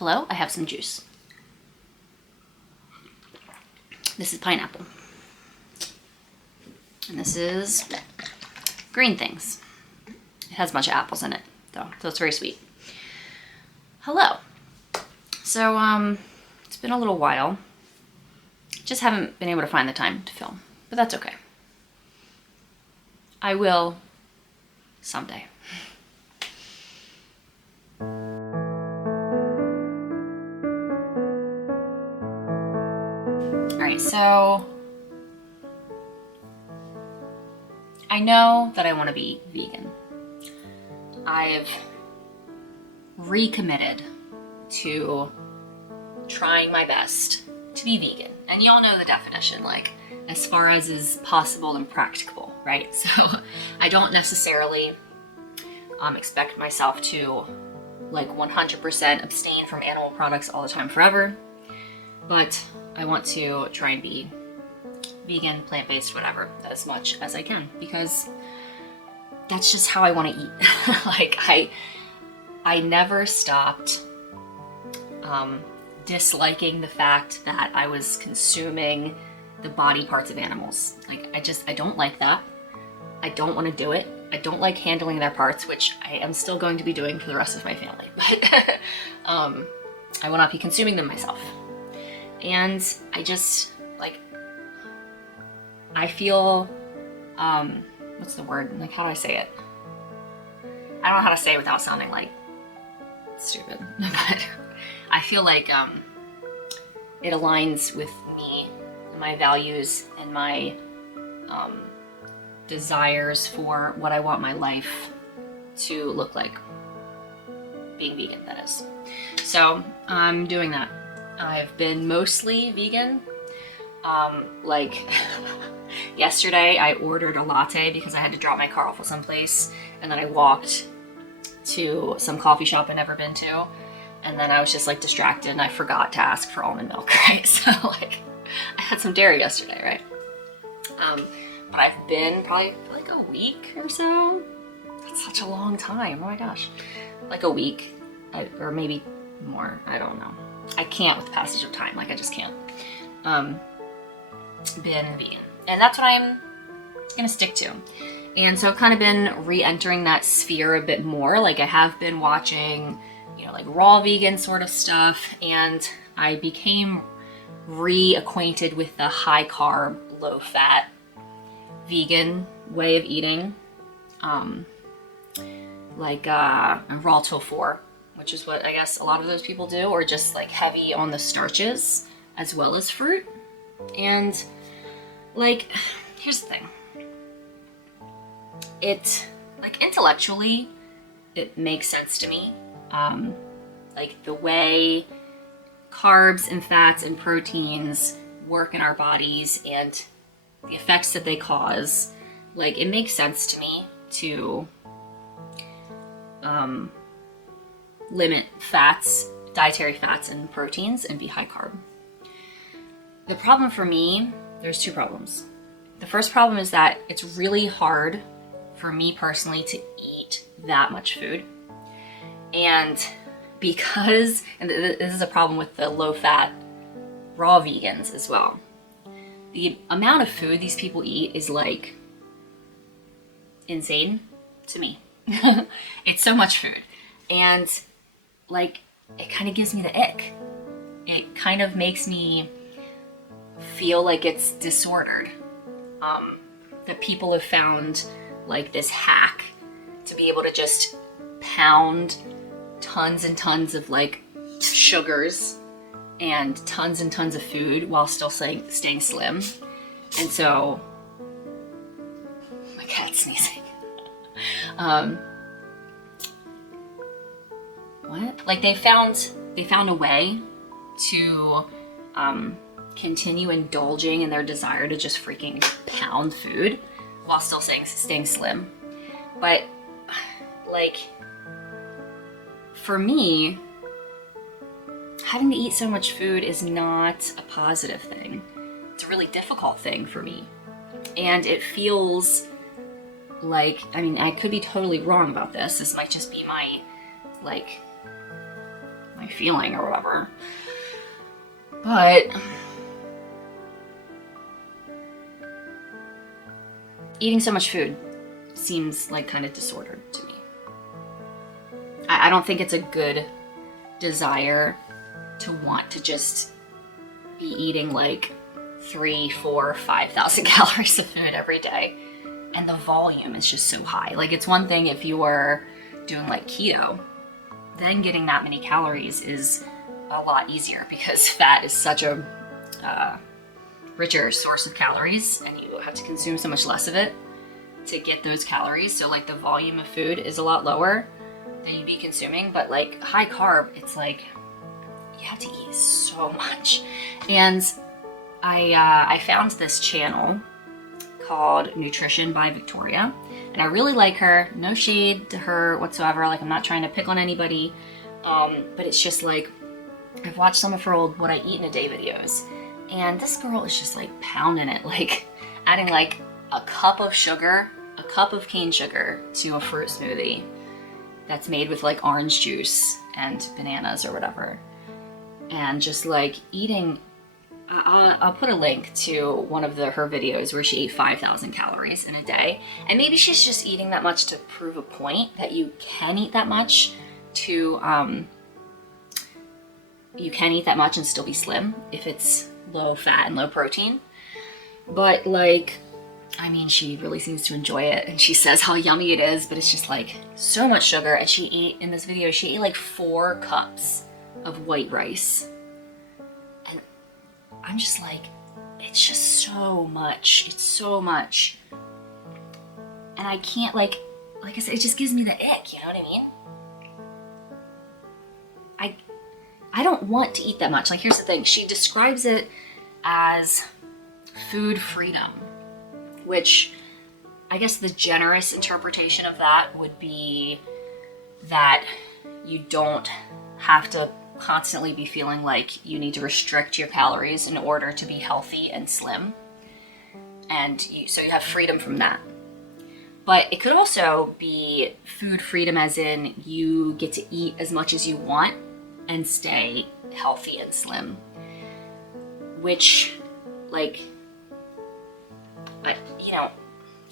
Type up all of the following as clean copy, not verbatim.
Hello, I have some juice. This is pineapple. And this is green things. It has a bunch of apples in it, though, so it's very sweet. Hello. So, it's been a little while. Just haven't been able to find the time to film, but that's okay. I will someday. Alright, so I know that I want to be vegan. I've recommitted to trying my best to be vegan. And y'all know the definition, like, as far as is possible and practicable, right? So I don't necessarily expect myself to, like, 100% abstain from animal products all the time forever. But I want to try and be vegan, plant-based, whatever, as much as I can, because that's just how I want to eat. Like, I never stopped disliking the fact that I was consuming the body parts of animals. Like, I don't like that. I don't want to do it. I don't like handling their parts, which I am still going to be doing for the rest of my family. But I will not be consuming them myself. And I just, like, I feel, what's the word? Like, how do I say it? I don't know how to say it without sounding, like, stupid. But I feel like it aligns with me, my values, and my desires for what I want my life to look like. Being vegan, that is. So I'm doing that. I've been mostly vegan. Like yesterday I ordered a latte because I had to drop my car off at someplace, and then I walked to some coffee shop I'd never been to, and then I was just like distracted and I forgot to ask for almond milk, right? So like I had some dairy yesterday, right? But I've been probably for like a week or so. That's such a long time, oh my gosh. Like a week, or maybe more, I don't know. I can't with the passage of time, like I just can't. Been vegan. And that's what I'm gonna stick to. And so I've kind of been re-entering that sphere a bit more. Like I have been watching, you know, like raw vegan sort of stuff, and I became reacquainted with the high carb, low fat vegan way of eating. Like raw tofu, which is what I guess a lot of those people do, or just like heavy on the starches as well as fruit. And like, here's the thing. It, like, intellectually, it makes sense to me. Like the way carbs and fats and proteins work in our bodies and the effects that they cause, like, it makes sense to me to limit fats, dietary fats and proteins, and be high carb. The problem for me, there's two problems. The first problem is that it's really hard for me personally to eat that much food. And because, and this is a problem with the low fat raw vegans as well, the amount of food these people eat is like insane to me. It's so much food. And like, it kind of gives me the ick. It kind of makes me feel like it's disordered. That people have found like this hack to be able to just pound tons and tons of like sugars and tons of food while still staying slim. And so, my cat's sneezing. What? Like they found a way to continue indulging in their desire to just freaking pound food while still staying slim. But like, for me, having to eat so much food is not a positive thing. It's a really difficult thing for me. And it feels like, I mean, I could be totally wrong about this. This might just be my my feeling or whatever. But eating so much food seems like kind of disordered to me. I don't think it's a good desire to want to just be eating like 3, 4, 5,000 calories of food every day. And the volume is just so high. Like, it's one thing if you were doing like keto, then getting that many calories is a lot easier because fat is such a richer source of calories and you have to consume so much less of it to get those calories. So like the volume of food is a lot lower than you'd be consuming, but like high carb, it's like you have to eat so much. And I found this channel called Nutrition by Victoria, and I really like her. No shade to her whatsoever. Like, I'm not trying to pick on anybody, but it's just like I've watched some of her old What I Eat in a Day videos, and this girl is just like pounding it, like adding like a cup of sugar, a cup of cane sugar to a fruit smoothie that's made with like orange juice and bananas or whatever, and just like eating. I'll put a link to one of her videos where she ate 5,000 calories in a day. And maybe she's just eating that much to prove a point that you can eat that much and still be slim if it's low fat and low protein. But like, I mean, she really seems to enjoy it, and she says how yummy it is, but it's just like so much sugar. And in this video, she ate like 4 cups of white rice. I'm just like, it's just so much. It's so much. And I can't like I said, it just gives me the ick, you know what I mean? I don't want to eat that much. Like, here's the thing. She describes it as food freedom, which I guess the generous interpretation of that would be that you don't have to constantly be feeling like you need to restrict your calories in order to be healthy and slim, and so you have freedom from that. But it could also be food freedom as in you get to eat as much as you want and stay healthy and slim, which, like, you know,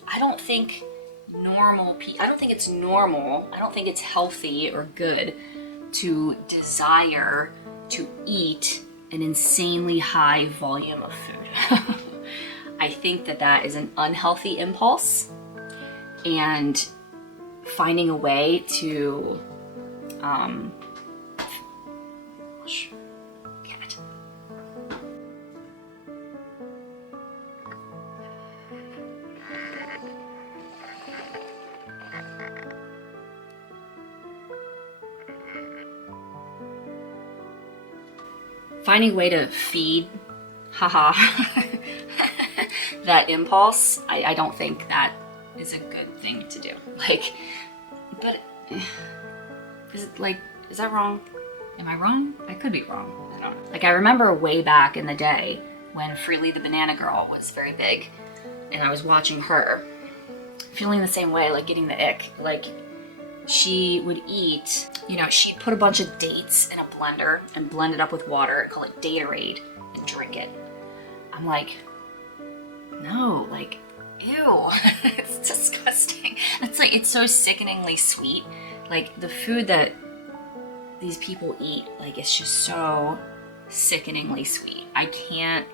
I don't think it's normal, I don't think it's healthy or good to desire to eat an insanely high volume of food. I think that is an unhealthy impulse, and finding a way to finding a way to feed, that impulse, I don't think that is a good thing to do. Like, but is that wrong? Am I wrong? I could be wrong. I don't know. Like, I remember way back in the day when Freely the Banana Girl was very big, and I was watching her, feeling the same way, like getting the ick. Like, she would eat, she'd put a bunch of dates in a blender and blend it up with water and call it Datorade and drink it. I'm like, no, like, ew, it's disgusting. It's so sickeningly sweet. Like, the food that these people eat, like, it's just so sickeningly sweet. I can't,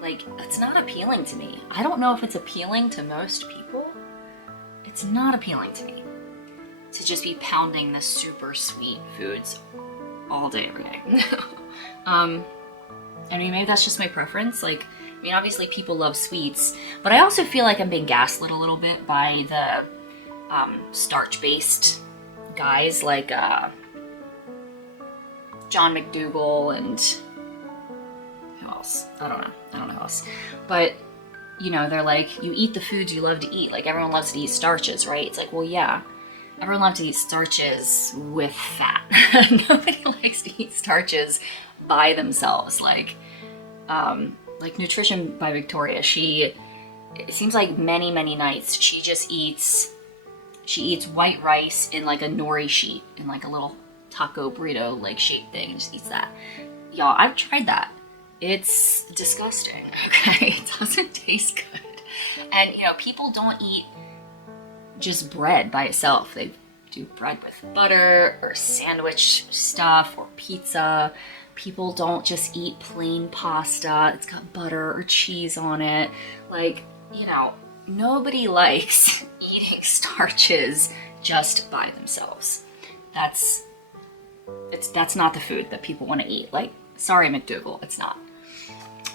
like, it's not appealing to me. I don't know if it's appealing to most people. It's not appealing to me to just be pounding the super sweet foods all day, every day. I mean, maybe that's just my preference. Like, I mean, obviously people love sweets, but I also feel like I'm being gaslit a little bit by the starch-based guys like John McDougall and who else? I don't know who else. But, they're like, you eat the foods you love to eat. Like, everyone loves to eat starches, right? It's like, well, yeah. Everyone loves to eat starches with fat. Nobody likes to eat starches by themselves. Like Nutrition by Victoria, it seems like many, many nights she eats white rice in like a nori sheet, in like a little taco burrito like shaped thing and just eats that. Y'all, I've tried that. It's disgusting, okay? It doesn't taste good. And you know, people don't eat just bread by itself. They do bread with butter or sandwich stuff or pizza. People don't just eat plain pasta. It's got butter or cheese on it. Like, you know, nobody likes eating starches just by themselves. That's not the food that people want to eat. Like, sorry, McDougal, it's not.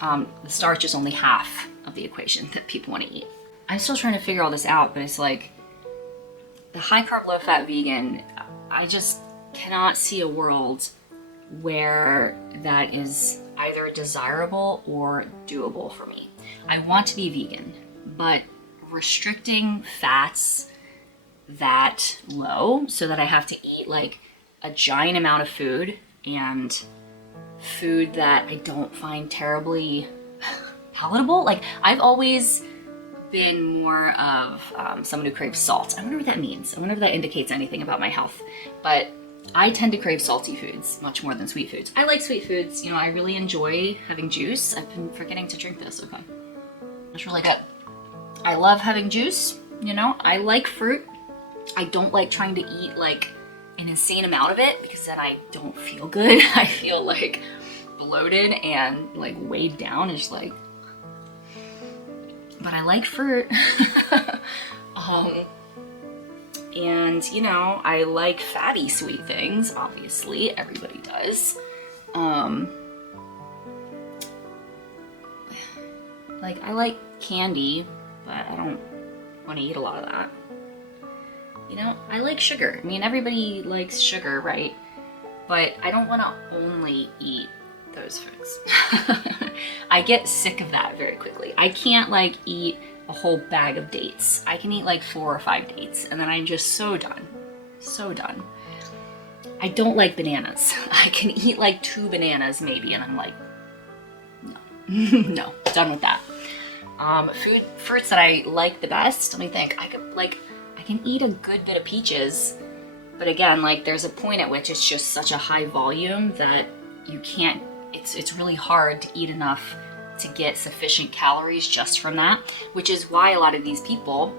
The starch is only half of the equation that people want to eat. I'm still trying to figure all this out, but it's like the high carb, low fat vegan, I just cannot see a world where that is either desirable or doable for me. I want to be vegan, but restricting fats that low so that I have to eat like a giant amount of food and food that I don't find terribly palatable. Like, I've always been more of someone who craves salt. I wonder what that means. I wonder if that indicates anything about my health. But I tend to crave salty foods much more than sweet foods. I like sweet foods. You know, I really enjoy having juice. I've been forgetting to drink this. Okay. It's really good. I love having juice. You know, I like fruit. I don't like trying to eat like an insane amount of it because then I don't feel good. I feel like bloated and like weighed down. It's like, but I like fruit. And you know, I like fatty sweet things, obviously, everybody does. Like, I like candy, but I don't want to eat a lot of that. You know, I like sugar. I mean, everybody likes sugar, right? But I don't want to only eat those foods. I get sick of that very quickly. I can't like eat a whole bag of dates. I can eat like 4 or 5 dates and then I'm just so done. So done. I don't like bananas. I can eat like 2 bananas maybe and I'm like, no. No, done with that. Fruits that I like the best, let me think. I can eat a good bit of peaches, but again, like there's a point at which it's just such a high volume that you can't, it's really hard to eat enough to get sufficient calories just from that, which is why a lot of these people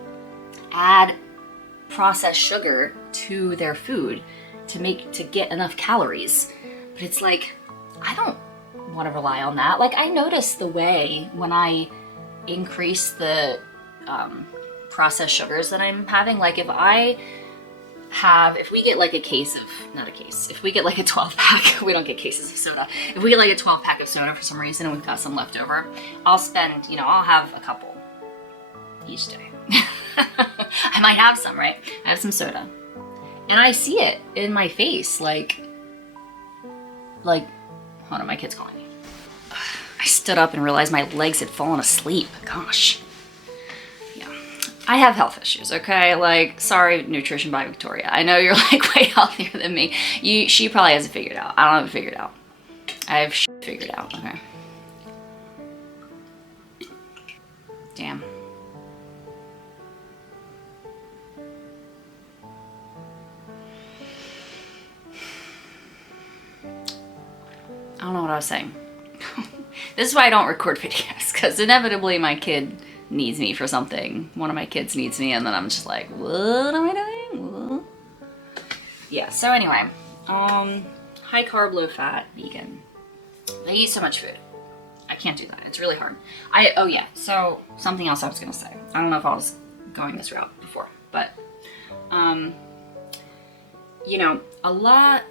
add processed sugar to their food to get enough calories. But it's like, I don't want to rely on that. Like, I notice the way when I increase the processed sugars that I'm having, like if we get like a case of, not a case, if we get like a 12 pack, we don't get cases of soda. If we get like a 12 pack of soda for some reason and we've got some left over, I'll spend, you know, I'll have a couple each day. I might have some, right? I have some soda. And I see it in my face, like, hold on, my kid's calling me. I stood up and realized my legs had fallen asleep. Gosh. I have health issues, okay? Like, sorry, Nutrition by Victoria. I know you're like way healthier than me. She probably has it figured out. I don't have it figured out. I have shit figured out, okay? Damn. I don't know what I was saying. This is why I don't record videos, because inevitably my kid needs me for something. One of my kids needs me, and then I'm just like, what am I doing? What? Yeah, so anyway, high carb, low fat, vegan. I eat so much food. I can't do that. It's really hard. Oh yeah, so something else I was gonna say. I don't know if I was going this route before, but, you know, a lot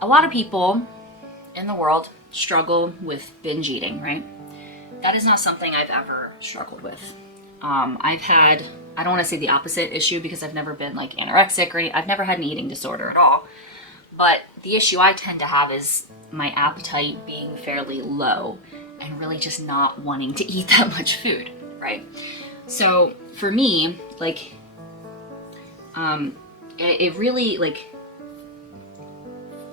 of people in the world struggle with binge eating, right? That is not something I've ever struggled with. I've had, I don't want to say the opposite issue because I've never been like anorexic or I've never had an eating disorder at all. But the issue I tend to have is my appetite being fairly low and really just not wanting to eat that much food, right? So for me, like, it really, like,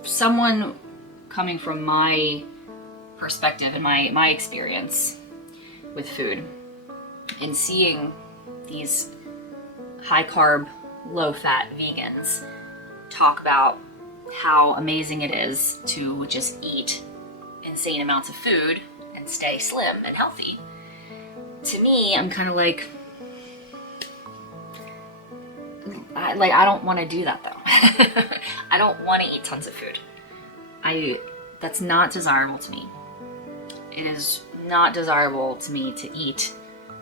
someone coming from my perspective and my experience with food and seeing these high carb, low fat vegans talk about how amazing it is to just eat insane amounts of food and stay slim and healthy. To me, I'm kind of like, I don't want to do that though. I don't want to eat tons of food. That's not desirable to me. It is not desirable to me to eat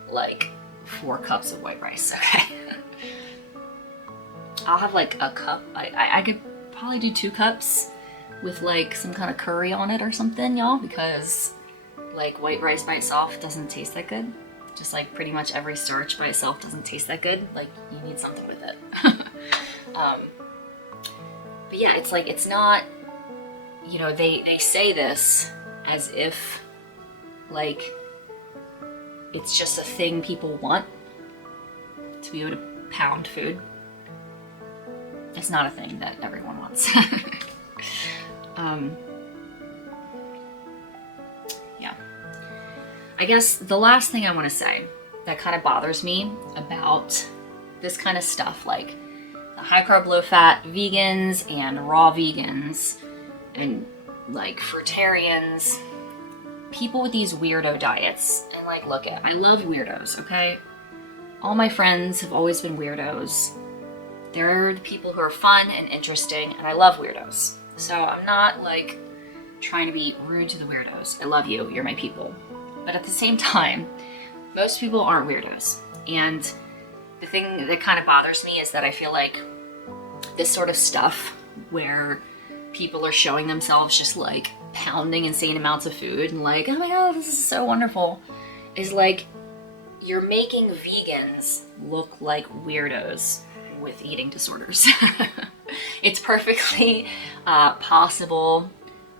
like 4 cups of white rice, okay? I'll have like a cup. I could probably do 2 cups with like some kind of curry on it or something, y'all, because like white rice by itself doesn't taste that good. Just like pretty much every starch by itself doesn't taste that good. Like you need something with it. But yeah, it's like, it's not, you know, they say this as if like it's just a thing people want, to be able to pound food. It's not a thing that everyone wants. Yeah. I guess the last thing I want to say that kind of bothers me about this kind of stuff, like the high carb, low fat vegans and raw vegans and like fruitarians, people with these weirdo diets. And like, look, I love weirdos, okay? All my friends have always been weirdos. They're the people who are fun and interesting, and I love weirdos. So I'm not like trying to be rude to the weirdos. I love you, you're my people. But at the same time, most people aren't weirdos. And the thing that kind of bothers me is that I feel like this sort of stuff where people are showing themselves just like pounding insane amounts of food and like, oh my god, this is so wonderful, is like, you're making vegans look like weirdos with eating disorders. It's perfectly possible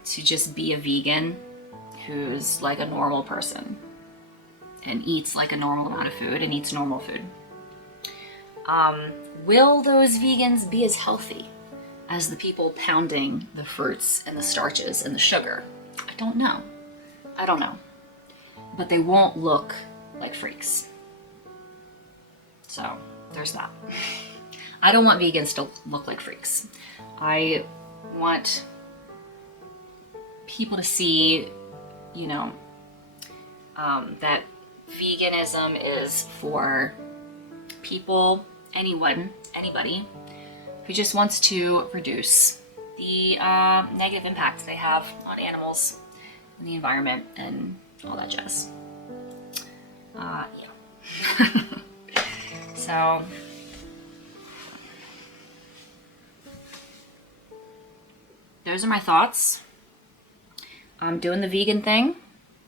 to just be a vegan who's like a normal person and eats like a normal amount of food and eats normal food. Will those vegans be as healthy as the people pounding the fruits and the starches and the sugar? I don't know. But they won't look like freaks. So there's that. I don't want vegans to look like freaks. I want people to see, you know, that veganism is for people, anybody who just wants to reduce the negative impact they have on animals and the environment and all that jazz. Yeah. So those are my thoughts. I'm doing the vegan thing.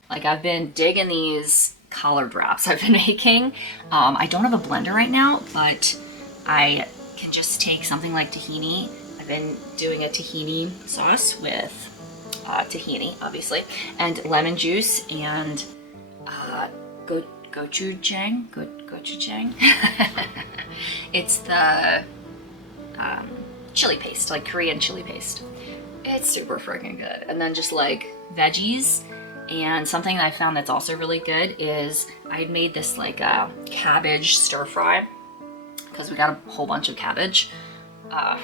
Like, I've been digging these collard wraps I've been making. I don't have a blender right now, but I can just take something like tahini. I've been doing a tahini sauce with tahini, obviously, and lemon juice and gochujang. It's the chili paste, like Korean chili paste. It's super freaking good. And then just like veggies. And something that I found that's also really good is I made this like cabbage stir fry, because we got a whole bunch of cabbage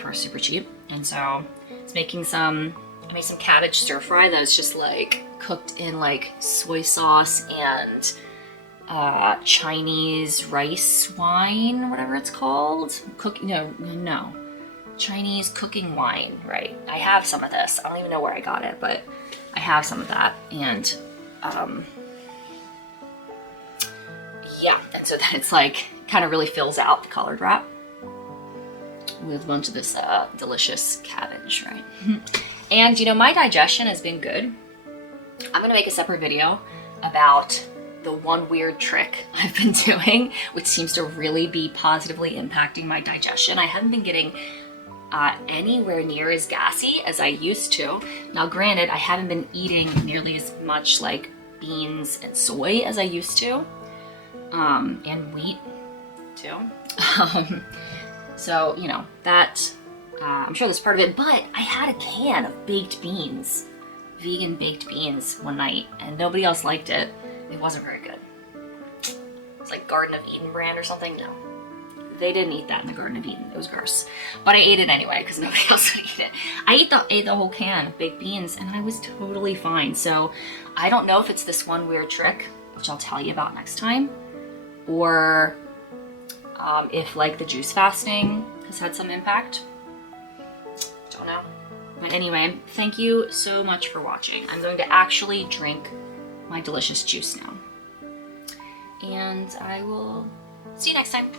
for super cheap. And so it's I made some cabbage stir fry that's just like cooked in like soy sauce and Chinese rice wine, whatever it's called. No. Chinese cooking wine, right? I have some of this. I don't even know where I got it, but I have some of that. And yeah, and so then it's like kind of really fills out the collard wrap with a bunch of this delicious cabbage, right? And you know, my digestion has been good. I'm gonna make a separate video about the one weird trick I've been doing, which seems to really be positively impacting my digestion. I haven't been getting anywhere near as gassy as I used to. Now granted, I haven't been eating nearly as much like beans and soy as I used to, and wheat too. So, you know, that, I'm sure that's part of it, but I had a can of baked beans, vegan baked beans one night, and nobody else liked it. It wasn't very good. It's like Garden of Eden brand or something. No. They didn't eat that in the Garden of Eden. It was gross. But I ate it anyway because nobody else would eat it. I ate the whole can of baked beans and I was totally fine. So I don't know if it's this one weird trick, which I'll tell you about next time, or if like the juice fasting has had some impact. Don't know. But anyway, thank you so much for watching. I'm going to actually drink my delicious juice now. And I will see you next time.